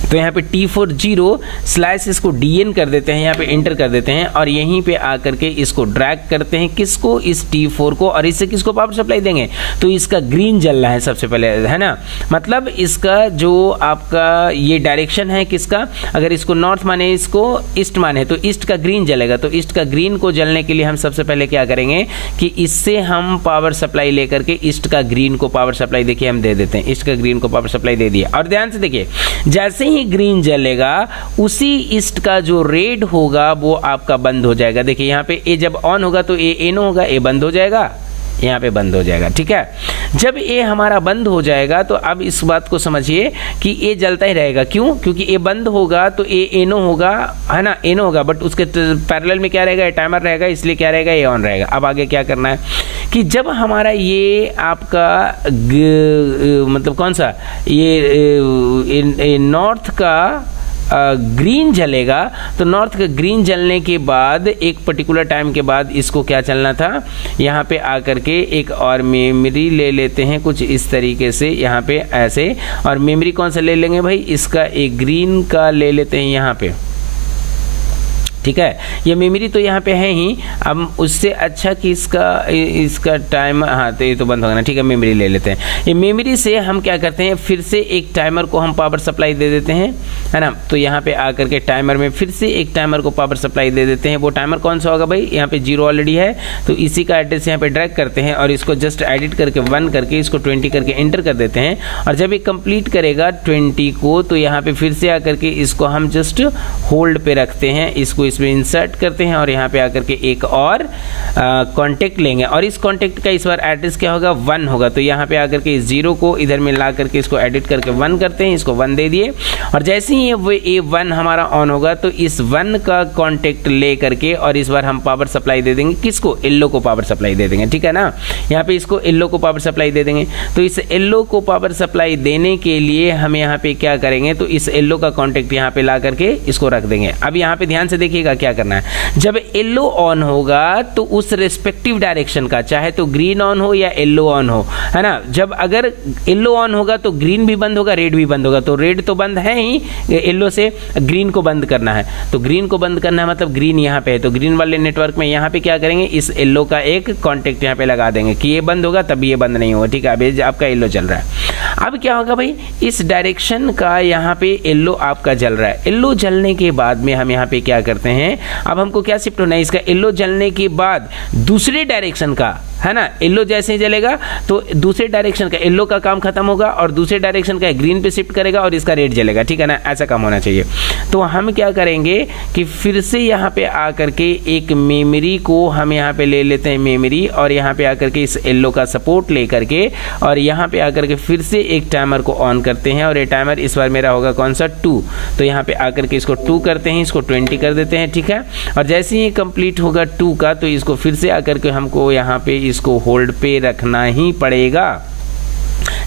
तो यहाँ पे T4 0 स्लैश इसको DN कर देते हैं, यहाँ पे एंटर कर देते हैं और यहीं पे आकर के इसको ड्रैग करते हैं, किसको, इस T4 को, और इससे किसको पावर सप्लाई देंगे, तो इसका ग्रीन जलना है सबसे पहले, है ना। मतलब इसका जो आपका ये डायरेक्शन है किसका, अगर इसको नॉर्थ माने, इसको ईस्ट माने, तो ईस्ट का ग्रीन जलेगा। तो ईस्ट का ग्रीन को जलने के लिए हम सबसे पहले क्या करेंगे कि इससे हम पावर सप्लाई लेकर के ईस्ट का ग्रीन को पावर सप्लाई देखिए हम दे देते हैं, ईस्ट का ग्रीन को पावर सप्लाई दे दिया। और ध्यान से देखिए, जैसे ही ग्रीन जलेगा उसी ईस्ट का जो रेड होगा वो आपका बंद हो जाएगा। देखिए यहाँ पे ए जब ऑन होगा तो ए एनो होगा, ए बंद हो जाएगा, यहाँ पे बंद हो जाएगा। ठीक है, जब ये हमारा बंद हो जाएगा तो अब इस बात को समझिए कि ये जलता ही रहेगा। क्यों, क्योंकि ये बंद होगा तो ये एनो होगा, है ना, एनो होगा, बट उसके पैरेलल में क्या रहेगा, ये टाइमर रहेगा, इसलिए क्या रहेगा, ये ऑन रहेगा। अब आगे क्या करना है कि जब हमारा ये आपका मतलब कौन सा ये नॉर्थ का ग्रीन जलेगा, तो नॉर्थ का ग्रीन जलने के बाद एक पर्टिकुलर टाइम के बाद इसको क्या चलना था, यहाँ पे आकर के एक और मेमोरी ले लेते हैं कुछ इस तरीके से, यहाँ पे ऐसे, और मेमोरी कौन सा ले लेंगे भाई, इसका एक ग्रीन का ले लेते हैं यहाँ पे। ठीक है, ये मेमोरी तो यहाँ पे है ही, अब उससे अच्छा कि इसका टाइम, हाँ तो ये तो बंद होगा ना। ठीक है, मेमोरी ले लेते हैं। ये मेमोरी से हम क्या करते हैं, फिर से एक टाइमर को हम पावर सप्लाई दे देते हैं, है ना। तो यहाँ पे आकर के टाइमर में फिर से एक टाइमर को पावर सप्लाई दे देते हैं। वो टाइमर कौन सा होगा भाई, यहाँ पे 0 ऑलरेडी है, तो इसी का एड्रेस यहाँ पे ड्रैग करते हैं और इसको जस्ट एडिट करके 1 करके इसको 20 करके एंटर कर देते हैं। और जब ये कंप्लीट करेगा 20 को, तो यहाँ पे फिर से आकर के इसको हम जस्ट होल्ड पे रखते हैं, इसको इसमें इंसर्ट करते हैं और यहाँ पे आकर के एक और कॉन्टेक्ट लेंगे और इस कॉन्टेक्ट का इस बार एड्रेस क्या होगा, 1 होगा। तो यहाँ पे आकर के इस 0 को इधर में ला करके इसको एडिट करके 1 करते हैं, इसको 1 दे दिए। और जैसे ही ये 1 हमारा ऑन होगा तो इस 1 का कॉन्टेक्ट ले करके और इस बार हम पावर सप्लाई दे देंगे, किसको, येलो को पावर सप्लाई दे देंगे। ठीक है ना, यहाँ पे इसको येलो को पावर सप्लाई दे देंगे। तो इस येलो को पावर सप्लाई देने के लिए हम यहाँ पे क्या करेंगे, तो इस येलो का कॉन्टेक्ट यहाँ पे ला करके इसको रख देंगे। अब यहाँ पे ध्यान से देखिएगा क्या करना है, जब येलो ऑन होगा तो उस रेस्पेक्टिव डायरेक्शन का, चाहे तो ग्रीन ऑन हो या येलो ऑन हो, है ना, जब अगर येलो ऑन होगा तो ग्रीन भी बंद होगा, रेड भी बंद होगा। तो रेड तो बंद है ही, येलो से ग्रीन को बंद करना है, तो ग्रीन को बंद करना है मतलब ग्रीन यहाँ पे है, तो ग्रीन वाले नेटवर्क में यहाँ पे क्या करेंगे, इस येलो का एक कॉन्टेक्ट यहाँ पे लगा देंगे कि ये बंद होगा तभी ये बंद नहीं होगा। ठीक है, अब आपका येलो चल रहा है। अब क्या होगा भाई, इस डायरेक्शन का यहाँ पे येलो आपका जल रहा है। येलो जलने के बाद में हम यहाँ पे क्या करते हैं, अब हमको क्या शिफ्ट होना है, इसका येलो जलने के बाद दूसरे डायरेक्शन का है ना। येलो जैसे ही जलेगा तो दूसरे डायरेक्शन का येलो का काम खत्म होगा और दूसरे डायरेक्शन का ग्रीन पे शिफ्ट करेगा और इसका रेड जलेगा, ठीक है ना, ऐसा काम होना चाहिए। तो हम क्या करेंगे कि फिर से यहाँ पे आकर के एक मेमोरी को हम यहाँ पे ले लेते हैं मेमोरी, और यहाँ पे आकर के इस येलो का सपोर्ट ले करके और यहाँ पे आकर के फिर से एक टाइमर को ऑन करते हैं, और ये टाइमर इस बार मेरा होगा कौन सा 2। तो यहाँ पे आकर के इसको 2 करते हैं, इसको 20 कर देते हैं, ठीक है। और जैसे ही कंप्लीट होगा 2 का तो इसको फिर से आकर के हमको यहाँ पे इसको होल्ड पे रखना ही पड़ेगा।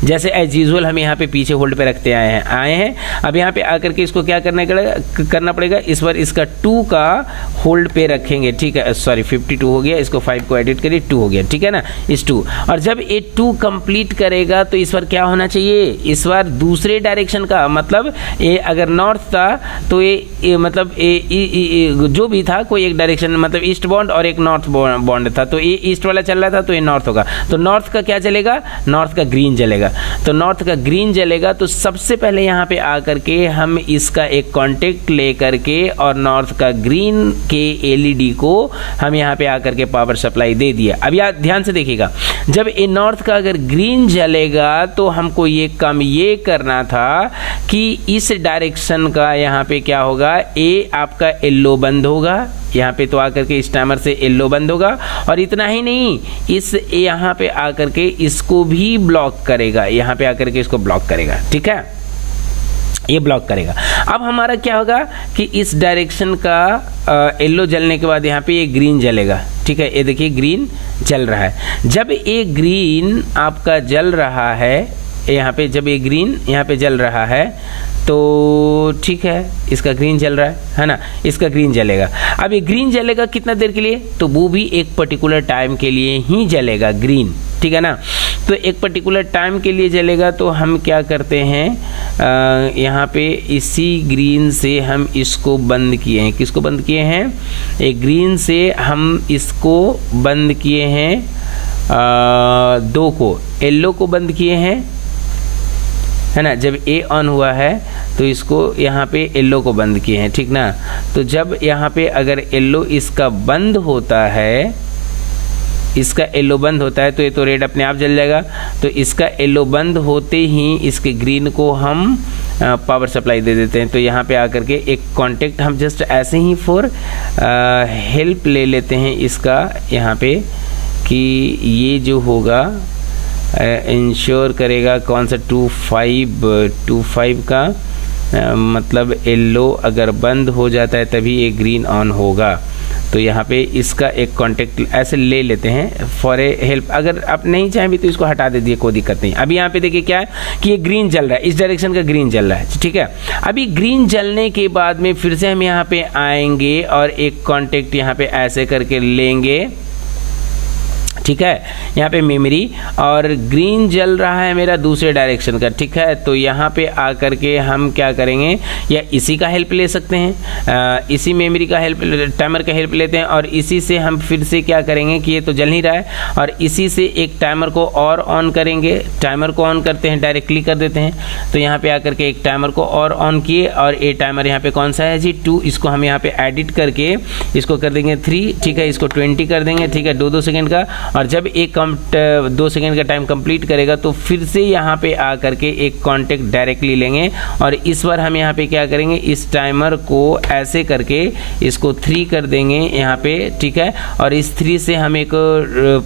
जैसे एज यूजुअल हम यहाँ पे पीछे होल्ड पे रखते आए हैं। अब यहाँ पे आकर के इसको क्या करना पड़ेगा, इस बार इसका 2 का होल्ड पे रखेंगे, ठीक है। सॉरी 52 हो गया, इसको 5 को एडिट करिए 2 हो गया, ठीक है ना, इस 2। और जब ये 2 कंप्लीट करेगा तो इस बार क्या होना चाहिए, इस बार दूसरे डायरेक्शन का, मतलब ये अगर नॉर्थ था तो ये मतलब ये जो भी था कोई एक डायरेक्शन, मतलब ईस्ट बॉन्ड और एक नॉर्थ बॉन्ड था, तो ये ईस्ट वाला चल रहा था तो ये नॉर्थ होगा। तो नॉर्थ का क्या चलेगा, नॉर्थ का ग्रीन जलेगा। तो नॉर्थ का ग्रीन जलेगा तो सबसे पहले यहाँ पे आकर के हम इसका एक कांटेक्ट ले करके और नॉर्थ का ग्रीन के एलईडी को हम यहाँ पे आकर के पावर सप्लाई दे दिया। अब यार ध्यान से देखिएगा, जब ये नॉर्थ का अगर ग्रीन जलेगा तो हमको ये काम ये करना था कि इस डायरेक्शन का यहाँ पे क्या होगा, ये आपका येलो बंद होगा यहाँ पे, तो आकर के इस टाइमर से येलो बंद होगा। और इतना ही नहीं, इस यहाँ पे आकर के इसको भी ब्लॉक करेगा, यहाँ पे आकर के इसको ब्लॉक करेगा, ठीक है, ये ब्लॉक करेगा। अब हमारा क्या होगा कि इस डायरेक्शन का येलो जलने के बाद यहाँ पे ये ग्रीन जलेगा, ठीक है। ये देखिए ग्रीन जल रहा है। जब ये ग्रीन आपका जल रहा है यहाँ पे, जब ये ग्रीन यहाँ पे जल रहा है तो ठीक है, इसका ग्रीन जल रहा है ना, इसका ग्रीन जलेगा। अब ये ग्रीन जलेगा कितना देर के लिए, तो वो भी एक पर्टिकुलर टाइम के लिए ही जलेगा ग्रीन, ठीक है ना। तो एक पर्टिकुलर टाइम के लिए जलेगा तो हम क्या करते हैं, यहाँ पे इसी ग्रीन से हम इसको बंद किए हैं। किसको बंद किए हैं, एक ग्रीन से हम इसको बंद किए हैं, 2 को, येलो को बंद किए हैं, है ना। जब ए ऑन हुआ है तो इसको यहाँ पे येलो को बंद किए हैं, ठीक ना। तो जब यहाँ पे अगर येलो इसका बंद होता है, इसका येलो बंद होता है तो ये तो रेड अपने आप जल जाएगा। तो इसका येलो बंद होते ही इसके ग्रीन को हम पावर सप्लाई दे देते हैं। तो यहाँ पे आकर के एक कांटेक्ट हम जस्ट ऐसे ही फॉर हेल्प ले लेते हैं इसका, यहाँ पे कि ये जो होगा इंश्योर करेगा कौन सा 25 का मतलब येलो अगर बंद हो जाता है तभी ये ग्रीन ऑन होगा। तो यहाँ पे इसका एक कांटेक्ट ऐसे ले लेते हैं फॉर ए हेल्प। अगर आप नहीं चाहें भी तो इसको हटा दे दिए, कोई दिक्कत नहीं। अभी यहाँ पे देखिए क्या है कि ये ग्रीन जल रहा है, इस डायरेक्शन का ग्रीन जल रहा है, ठीक है। अभी ग्रीन जलने के बाद में फिर से हम यहाँ पे आएंगे और एक कांटेक्ट यहाँ पे ऐसे करके लेंगे, ठीक है। यहाँ पे मेमोरी और ग्रीन जल रहा है मेरा दूसरे डायरेक्शन का, ठीक है। तो यहाँ पे आकर के हम क्या करेंगे, या इसी का हेल्प ले सकते हैं, इसी मेमोरी का हेल्प, टाइमर का हेल्प लेते हैं और इसी से हम फिर से क्या करेंगे कि ये तो जल नहीं रहा है और इसी से एक टाइमर को और ऑन करेंगे। टाइमर को ऑन करते हैं, डायरेक्टली कर देते हैं। तो यहाँ पे आकर के एक टाइमर को और ऑन किए और ये टाइमर यहाँ पे कौन सा है जी 2, इसको हम यहाँ पे एडिट करके इसको कर देंगे 3, ठीक है। इसको 20 कर देंगे, ठीक है, 2 सेकेंड का। और जब एक 2 सेकेंड का टाइम कंप्लीट करेगा तो फिर से यहाँ पे आकर के एक कांटेक्ट डायरेक्टली लेंगे और इस बार हम यहाँ पे क्या करेंगे, इस टाइमर को ऐसे करके इसको 3 कर देंगे यहाँ पे, ठीक है। और इस 3 से हम एक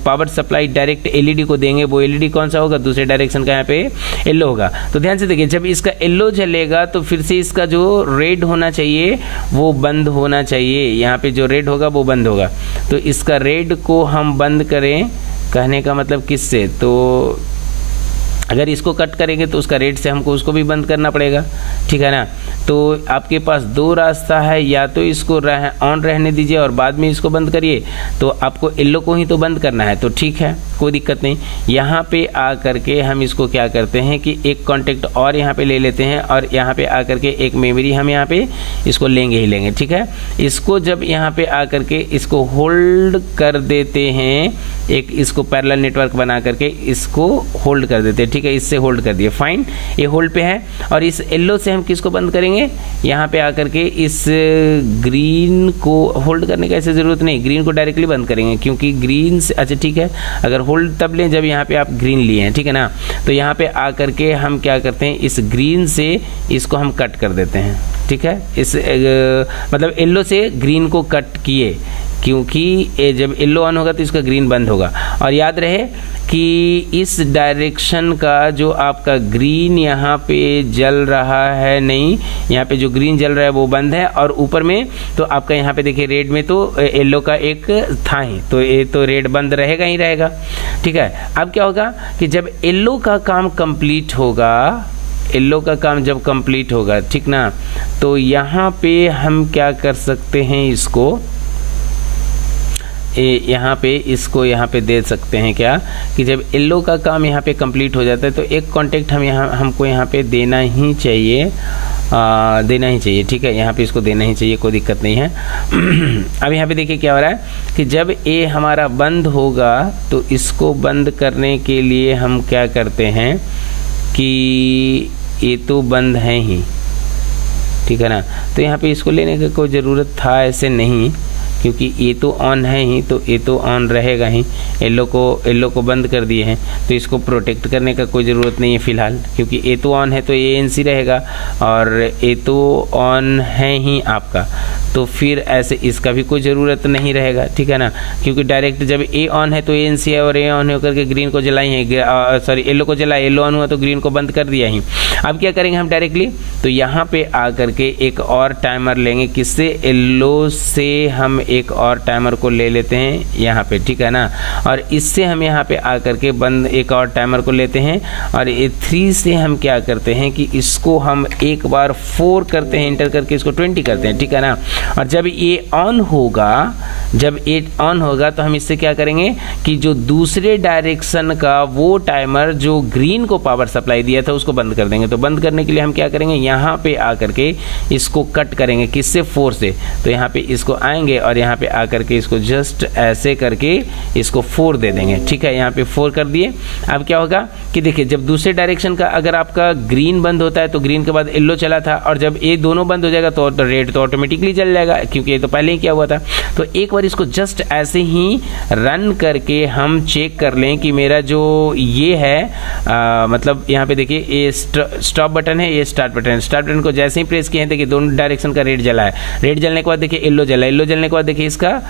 पावर सप्लाई डायरेक्ट एलईडी को देंगे। वो एलईडी कौन सा होगा, दूसरे डायरेक्शन का, यहाँ पे येलो होगा। तो ध्यान से देखिए, जब इसका येलो जलेगा तो फिर से इसका जो रेड होना चाहिए वो बंद होना चाहिए। यहाँ पे जो रेड होगा वो बंद होगा। तो इसका रेड को हम बंद करें, कहने का मतलब किससे, तो अगर इसको कट करेंगे तो उसका रेड से हमको उसको भी बंद करना पड़ेगा, ठीक है ना। तो आपके पास 2 रास्ता है, या तो इसको ऑन रहने दीजिए और बाद में इसको बंद करिए। तो आपको येलो को ही तो बंद करना है, तो ठीक है, कोई दिक्कत नहीं। यहाँ पे आ करके हम इसको क्या करते हैं कि एक कांटेक्ट और यहाँ पे ले लेते हैं और यहाँ पे आ करके एक मेमोरी हम यहाँ पे इसको लेंगे ही लेंगे, ठीक है। इसको जब यहाँ पे आ करके इसको होल्ड कर देते हैं, एक इसको पैरेलल नेटवर्क बना करके इसको होल्ड कर देते हैं, ठीक है। इससे होल्ड कर दिए, फाइन, ये होल्ड पे है। और इस येलो से हम किसको बंद करेंगे, यहाँ पे आकर के इस ग्रीन को होल्ड करने का ऐसे ज़रूरत नहीं, ग्रीन को डायरेक्टली बंद करेंगे, क्योंकि ग्रीन से अच्छा ठीक है, अगर होल्ड तब लें जब यहाँ पे आप ग्रीन लिए हैं, ठीक है ना। तो यहाँ पे आकर के हम क्या करते हैं, इस ग्रीन से इसको हम कट कर देते हैं, ठीक है। इस मतलब येलो से ग्रीन को कट किए, क्योंकि जब येलो ऑन होगा तो इसका ग्रीन बंद होगा। और याद रहे कि इस डायरेक्शन का जो आपका ग्रीन यहाँ पे जल रहा है, नहीं, यहाँ पे जो ग्रीन जल रहा है वो बंद है, और ऊपर में तो आपका यहाँ पे देखिए रेड में तो येलो का एक था ही, तो ये तो रेड बंद रहेगा ही रहेगा, ठीक है। अब क्या होगा कि जब येलो का काम कंप्लीट होगा, येलो का काम जब कंप्लीट होगा, ठीक ना, तो यहाँ पे हम क्या कर सकते हैं, इसको यहाँ पे इसको यहाँ पे दे सकते हैं क्या, कि जब येलो का काम यहाँ पे कंप्लीट हो जाता है तो एक कांटेक्ट हमको यहाँ पे देना ही चाहिए, ठीक है। यहाँ पे इसको देना ही चाहिए, कोई दिक्कत नहीं है। अब यहाँ पे देखिए क्या हो रहा है कि जब ये हमारा बंद होगा तो इसको बंद करने के लिए हम क्या करते हैं कि ये तो बंद है ही, ठीक है ना। तो यहाँ पे इसको लेने की कोई ज़रूरत था ऐसे नहीं, क्योंकि ये तो ऑन है ही, तो ये तो ऑन रहेगा ही। येलो को बंद कर दिए हैं, तो इसको प्रोटेक्ट करने का कोई ज़रूरत नहीं है फ़िलहाल, क्योंकि ये तो ऑन है तो ये एनसी रहेगा, और ये तो ऑन है ही आपका, तो फिर ऐसे इसका भी कोई ज़रूरत नहीं रहेगा, ठीक है ना। क्योंकि डायरेक्ट जब ए ऑन है तो ए एन सी है, और ए ऑन होकर के ग्रीन को जलाई है, सॉरी येलो को जला, येलो ऑन हुआ तो ग्रीन को बंद कर दिया ही। अब क्या करेंगे हम डायरेक्टली, तो यहाँ पे आकर के एक और टाइमर लेंगे, किससे, येलो से हम एक और टाइमर को ले लेते हैं यहाँ पे, ठीक है ना। और इससे हम यहाँ पे आकर के बंद एक और टाइमर को लेते हैं, और ये 3 से हम क्या करते हैं कि इसको हम एक बार 4 करते हैं, इंटर करके इसको 20 करते हैं, ठीक है ना। और जब ये ऑन होगा, जब ये ऑन होगा तो हम इससे क्या करेंगे कि जो दूसरे डायरेक्शन का वो टाइमर जो ग्रीन को पावर सप्लाई दिया था उसको बंद कर देंगे। तो बंद करने के लिए हम क्या करेंगे, यहाँ पे आकर के इसको कट करेंगे, किससे, 4 से। तो यहाँ पे इसको आएंगे और यहाँ पे आकर के इसको जस्ट ऐसे करके इसको 4 दे देंगे, ठीक है। यहाँ पे 4 कर दिए। अब क्या होगा कि देखिए, जब दूसरे डायरेक्शन का अगर आपका ग्रीन बंद होता है तो ग्रीन के बाद येलो चला था, और जब ये दोनों बंद हो जाएगा तो रेड तो ऑटोमेटिकली जल जाएगा, क्योंकि ये तो पहले ही किया हुआ था। तो एक बार इसको जस्ट ऐसे ही रन करके हम चेक कर लें कि मेरा जो ये है मतलब यहाँ पे देखिए ये स्टॉप बटन है, ये स्टार्ट बटन है। स्टार्ट बटन को जैसे ही प्रेस किए हैं देखिए दोनों डायरेक्शन का रेड जला है, रेड जलने के बाद देखिए येलो जला, येलो जलने के बाद देखिए इसका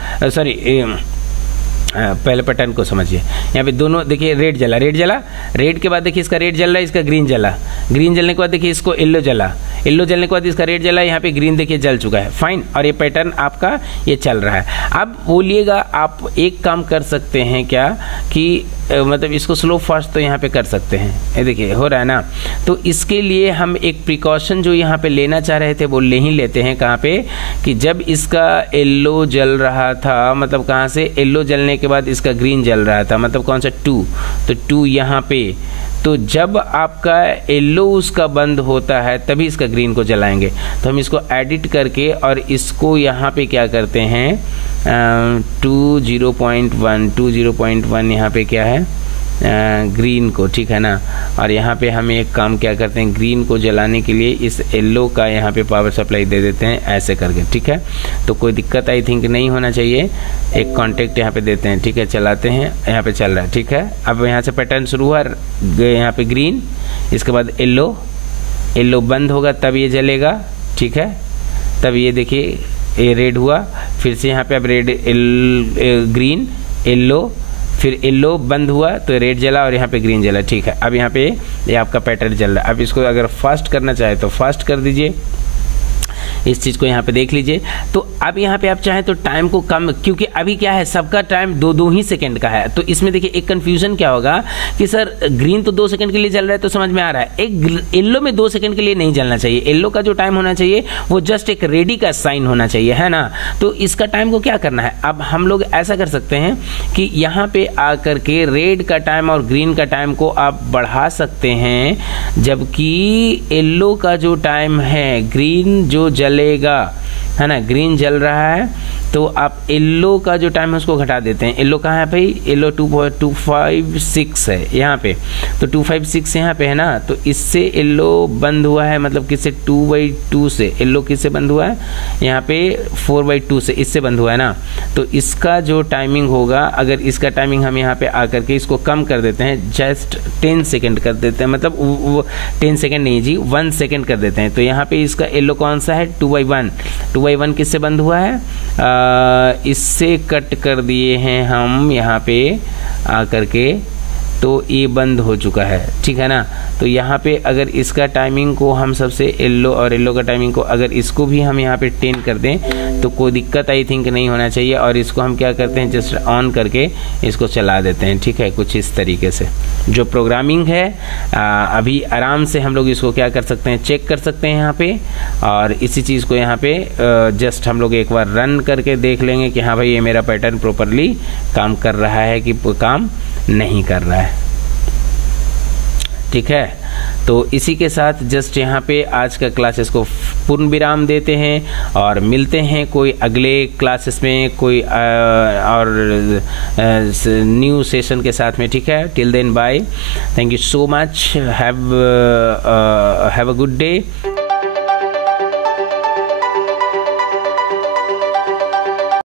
पहले पैटर्न को समझिए, यहाँ पे दोनों देखिए रेड जला, रेड जला, रेड के बाद देखिए इसका रेड जल रहा है, इसका ग्रीन जला, ग्रीन जलने के बाद देखिए इसको येलो जला, येलो जलने के बाद इसका रेड जला, यहाँ पे ग्रीन देखिए जल चुका है, फाइन। और ये पैटर्न आपका ये चल रहा है। अब बोलिएगा, आप एक काम कर सकते हैं क्या कि मतलब इसको स्लो फास्ट तो यहाँ पे कर सकते हैं, ये देखिए हो रहा है ना। तो इसके लिए हम एक प्रिकॉशन जो यहाँ पे लेना चाह रहे थे वो ले ही लेते हैं। कहाँ पे कि जब इसका येलो जल रहा था, मतलब कहाँ से, येलो जलने के बाद इसका ग्रीन जल रहा था, मतलब कौन सा, 2, तो 2 यहाँ पे। तो जब आपका येलो उसका बंद होता है तभी इसका ग्रीन को जलाएंगे। तो हम इसको एडिट करके और इसको यहाँ पे क्या करते हैं 20.1 यहाँ पे क्या है ग्रीन को, ठीक है ना। और यहाँ पे हम एक काम क्या करते हैं, ग्रीन को जलाने के लिए इस येलो का यहाँ पे पावर सप्लाई दे देते हैं ऐसे करके, ठीक है। तो कोई दिक्कत आई थिंक नहीं होना चाहिए। एक कांटेक्ट यहाँ पे देते हैं, ठीक है, चलाते हैं, यहाँ पे चल रहा है, ठीक है। अब यहाँ से पैटर्न शुरू हुआ, यहाँ पे ग्रीन, इसके बाद येलो, येलो बंद होगा तब ये जलेगा, ठीक है। तब ये देखिए ये रेड हुआ, फिर से यहाँ पे अब रेड, ग्रीन, येलो, फिर येलो बंद हुआ तो रेड जला और यहाँ पे ग्रीन जला, ठीक है। अब यहाँ पे ये आपका पैटर्न चल रहा है। अब इसको अगर फास्ट करना चाहे तो फास्ट कर दीजिए, इस चीज़ को यहाँ पे देख लीजिए। तो अब यहाँ पे आप चाहें तो टाइम को कम, क्योंकि अभी क्या है सबका टाइम 2-2 ही सेकंड का है। तो इसमें देखिए एक कंफ्यूजन क्या होगा कि सर ग्रीन तो 2 सेकंड के लिए जल रहा है तो समझ में आ रहा है, एक येलो में 2 सेकंड के लिए नहीं जलना चाहिए। येलो का जो टाइम होना चाहिए वो जस्ट एक रेडी का साइन होना चाहिए, है ना। तो इसका टाइम को क्या करना है, अब हम लोग ऐसा कर सकते हैं कि यहाँ पे आकर के रेड का टाइम और ग्रीन का टाइम को आप बढ़ा सकते हैं, जबकि येलो का जो टाइम है, ग्रीन जो जलेगा, है ना, ग्रीन जल रहा है तो आप येलो का जो टाइम है उसको घटा देते हैं। येलो कहाँ है भाई, येलो 256 है यहाँ पे, तो 256 यहाँ पे है ना, तो इससे येलो बंद हुआ है, मतलब किससे, 2/2 से। येलो किससे बंद हुआ है, यहाँ पे 4/2 से, इससे बंद हुआ है ना। तो इसका जो टाइमिंग होगा, अगर इसका टाइमिंग हम यहाँ पे आकर के इसको कम कर देते हैं, जस्ट 10 सेकेंड कर देते हैं, मतलब वो 10 सेकेंड नहीं जी, 1 सेकेंड कर देते हैं। तो यहाँ पे इसका येलो कौन सा है, 2/1 किससे बंद हुआ है, इससे कट कर दिए हैं हम यहाँ पे आकर के, तो ये बंद हो चुका है, ठीक है ना। तो यहाँ पे अगर इसका टाइमिंग को हम सबसे येलो और येलो का टाइमिंग को अगर इसको भी हम यहाँ पे 10 कर दें तो कोई दिक्कत आई थिंक नहीं होना चाहिए। और इसको हम क्या करते हैं, जस्ट ऑन करके इसको चला देते हैं, ठीक है, कुछ इस तरीके से। जो प्रोग्रामिंग है अभी आराम से हम लोग इसको क्या कर सकते हैं, चेक कर सकते हैं यहाँ पे। और इसी चीज़ को यहाँ पे जस्ट हम लोग एक बार रन करके देख लेंगे कि हाँ भाई ये मेरा पैटर्न प्रॉपरली काम कर रहा है कि काम नहीं कर रहा है, ठीक है। तो इसी के साथ जस्ट यहाँ पे आज का क्लासेस को पूर्ण विराम देते हैं और मिलते हैं कोई अगले क्लासेस में कोई और न्यू सेशन के साथ में, ठीक है। Till then bye, thank you so much, have a good day.